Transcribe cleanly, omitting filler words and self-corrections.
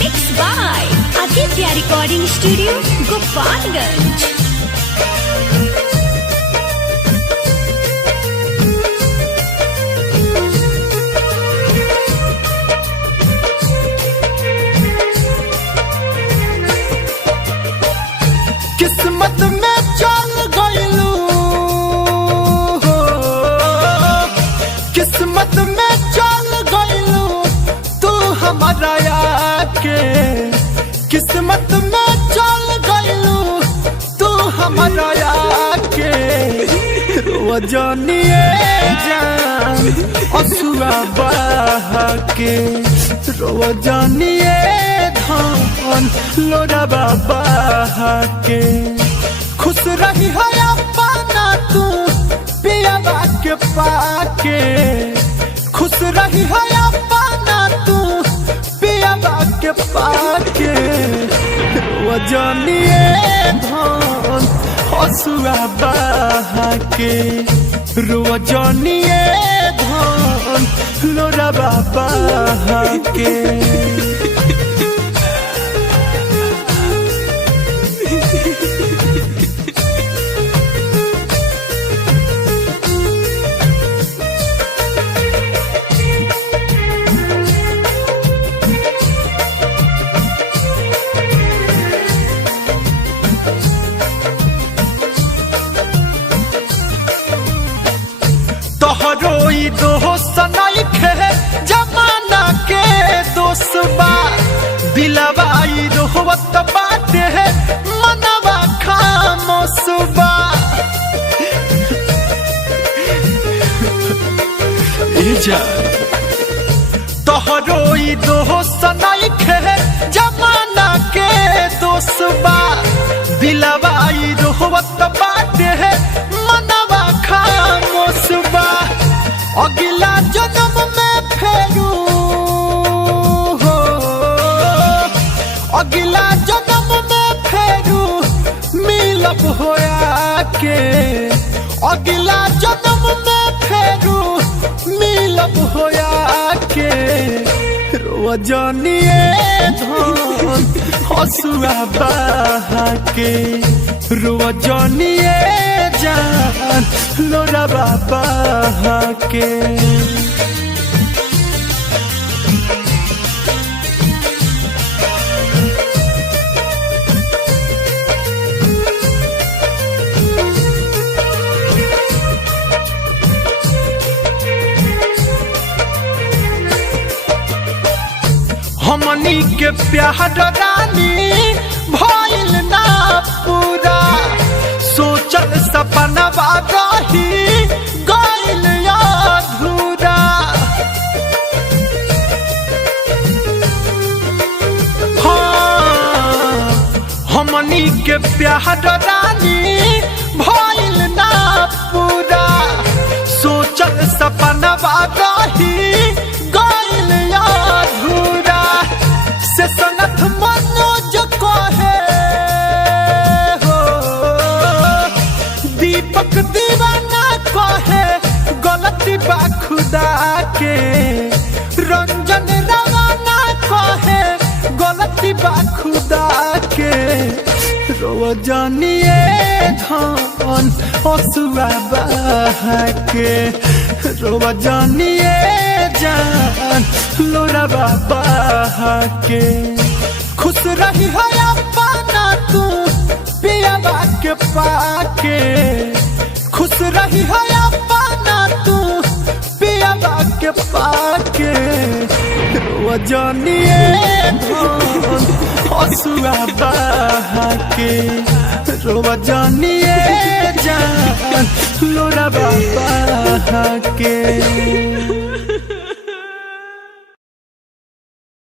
Mixed by Aditya Recording Studio, Gopalganj. किस्मत में चल गइलू, किस्मत में चल गइलू तू हमारा आके, किस्मत में चल गइलू तू हमारा आके। वजनिए जान असुआ बहा के, रोजनिए धान लोरा बाबा के। खुश रही है अपना तू पियावा के पाके, खुश रही है अपना तू पियावा के पाके। वजनिए धान हसुआ बहा के, रोजनिए धान लोरा बाबा के। तोहरो ई दोस्त नइखे जमाना के दोस्त बा, दिलवा ई रोवत बाटे मनवा खामोश बा। तोहरो ई दोस्त नइखे जमाना के दोस्त बा, दिलवा ई रोवत बाटे मनवा खामोश बा। अगला जन्म में फेरू हो, अगला जन्म में फेरू मिलब होया के, अगला जन्म में फेरू मिलब होया के। रोजनिए धान हसुआ बहा के, रोजनिए जान लोरा बाबा के। हमनी के प्यार रानी भइल ना पूरा, सोचल सपना रही गइल अधूरा। हाँ हमनी के प्यार रानी भइल ना पूरा, सोचल सपना रही गइल अधूरा। से सनत मनोज कहे हो, दीपक दीवाना कहे गलती बा खुदा के, रंजन रवाना कहे गलती बा खुदा के। रोजनिए धान हसुआ बहा के, रोजनिए जान लोरा बाबा के। खुश रही है अपना तू पियावा के पाके, खुश रही है अपना तू पियावा के पाके। वजनिए धान हसुआ बहा के, रोजनिए जान लोरा बाबा के।